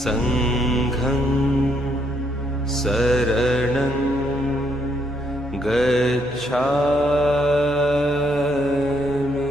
संघं शरणं गच्छामि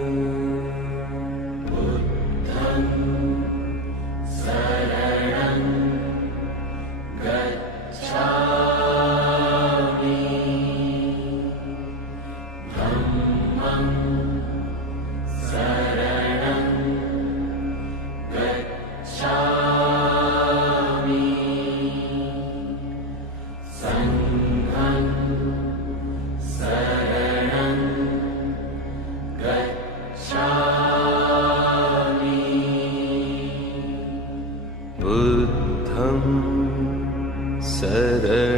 बुद्धं शरणं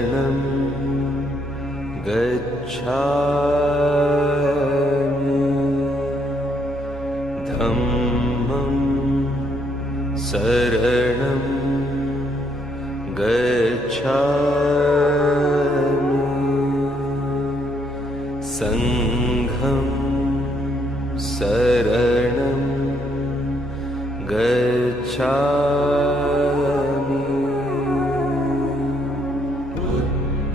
गच्छामि धम्मं शरणं गच्छामि संघं शरणं गच्छामि बुद्धं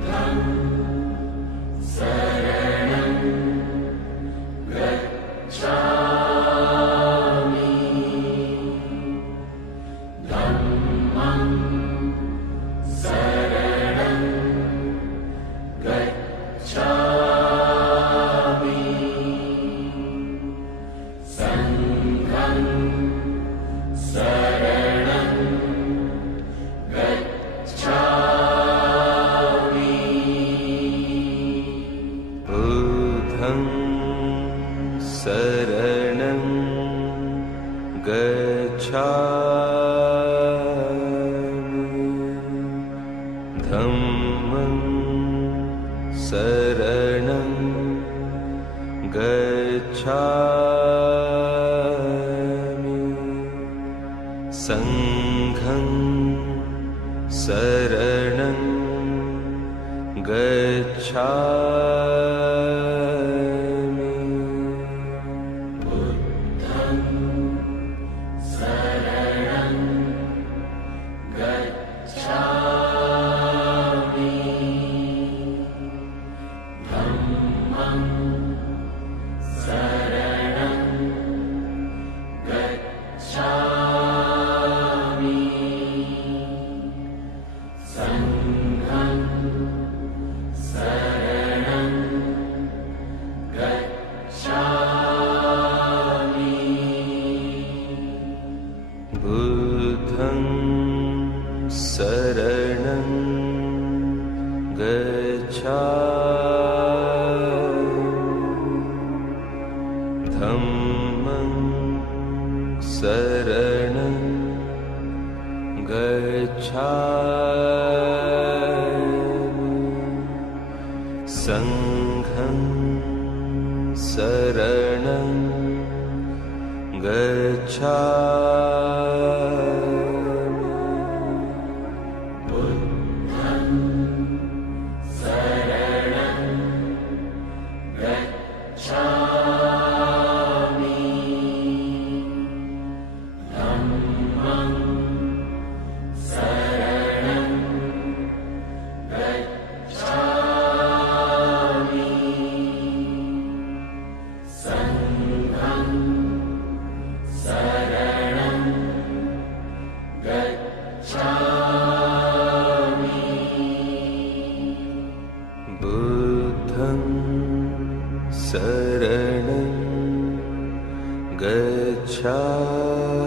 शरणं गच्छामि धम्मं शरणं गच्छामि संघं शरणं गच्छामि बुद्धं शरणं गच्छामि धम्मं शरणं गच्छामि संघं शरणं गच्छामि बुद्धं शरणं गच्छामि धम्मं शरणं गच्छामि संघं शरणं गच्छामि बुद्धं शरणं गच्छामि धम्मं शरणं गच्छामि संघं शरणं गच्छामि बुद्धं शरणं गच्छामि धम्मं शरणं गच्छामि संघं शरणं गच्छामि बुद्धं शरणं गच्छामि धम्मं शरणं गच्छामि संघं शरणं गच्छामि बुद्धं शरणं गच्छामि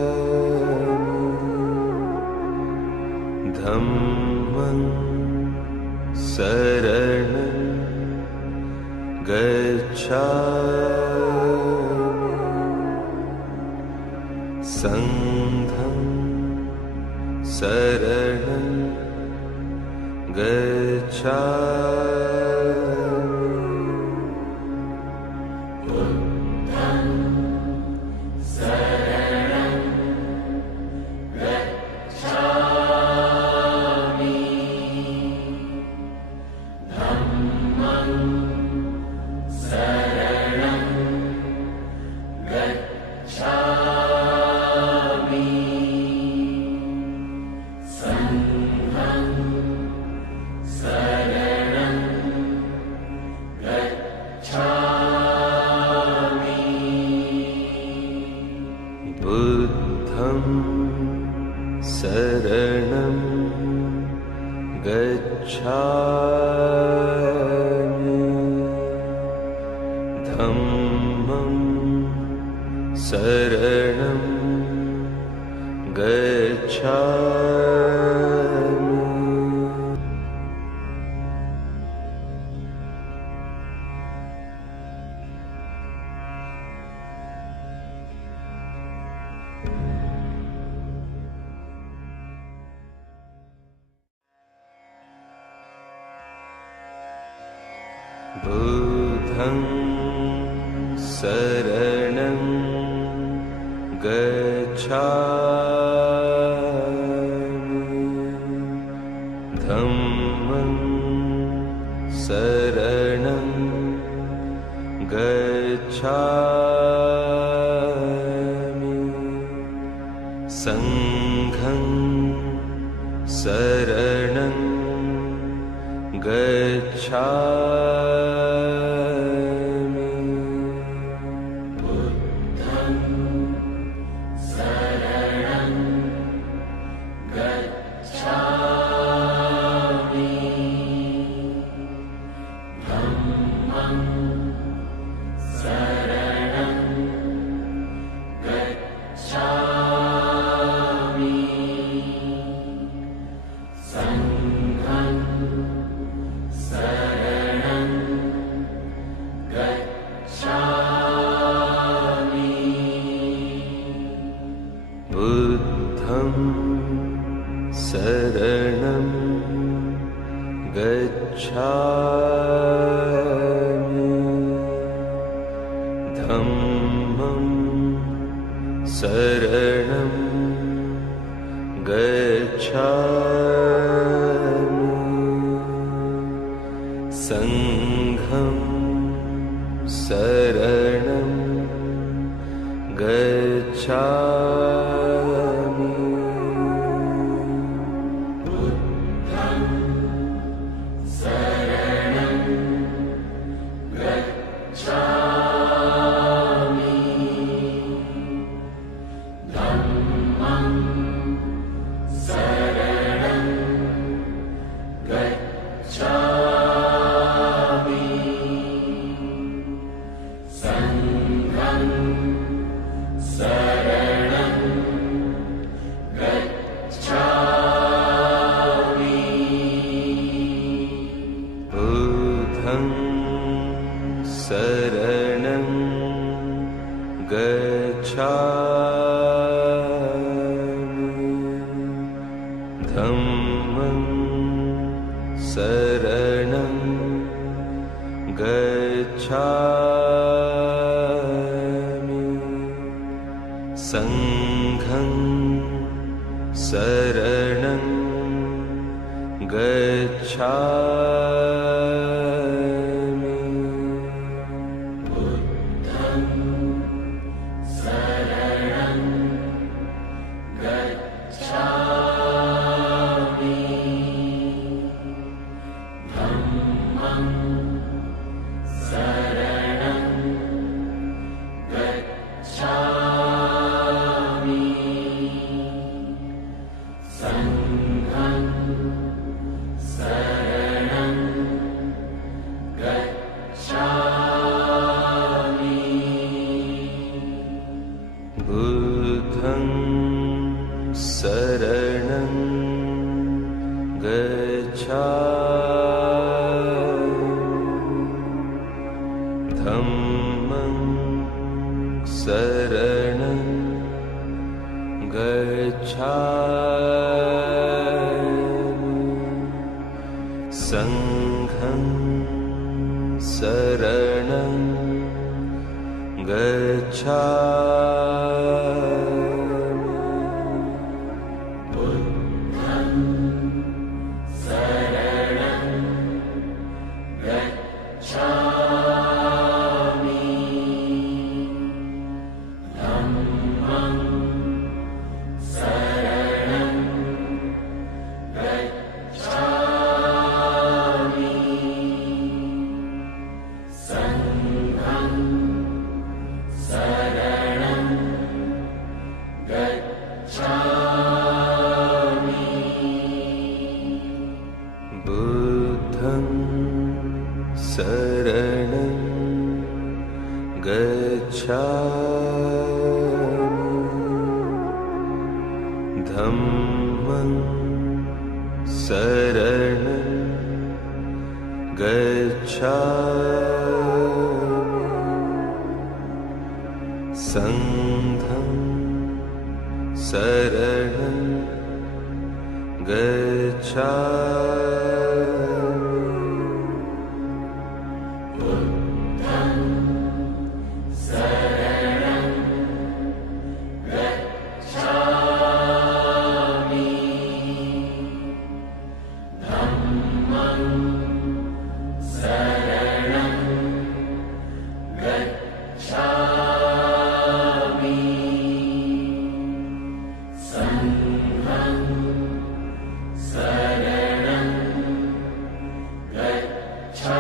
धम्मं शरणं गच्छामि संघं शरणं गच्छामि बुद्धं शरणं गच्छामि धम्मं शरणं गच्छामि शरणं गच्छामि धम्मं शरणं गच्छामि बुद्धं शरणं गच्छामि धम्मं शरणं गच्छामि संघं शरणं गच्छामि बुद्धं शरणं गच्छामि धम्मं शरणं गच्छामि संघं शरणं गच्छामि बुद्धं शरणं गच्छामि धम्मं शरणं गच्छामि संघं शरणं गच्छामि बुद्धं शरणं गच्छामि धम्मं शरणं गच्छामि संघं शरणं गच्छामि बुद्धं शरणं गच्छामि धम्मं शरणं गच्छामि संघं शरणं गच्छामि बुद्धं शरणं गच्छामि धम्मं शरणं गच्छामि संघं शरणं गच्छामि बुद्धं शरणं गच्छामि धम्मं शरणं गच्छामि संघं शरणं गच्छामि बुद्धं शरणं गच्छामि धम्मं शरणं गच्छामि शरणं गच्छामि धम्मं शरणं गच्छामि संघं शरणं गच्छामि बुद्धं शरणं गच्छामि धम्मं शरणं गच्छामि संघं शरणं गच्छामि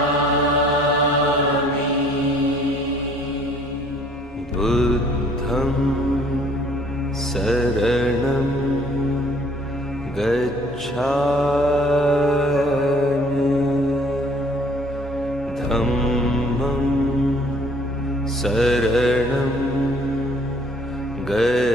बुद्धं शरणं गच्छामि धम्मं शरणं गच्छामि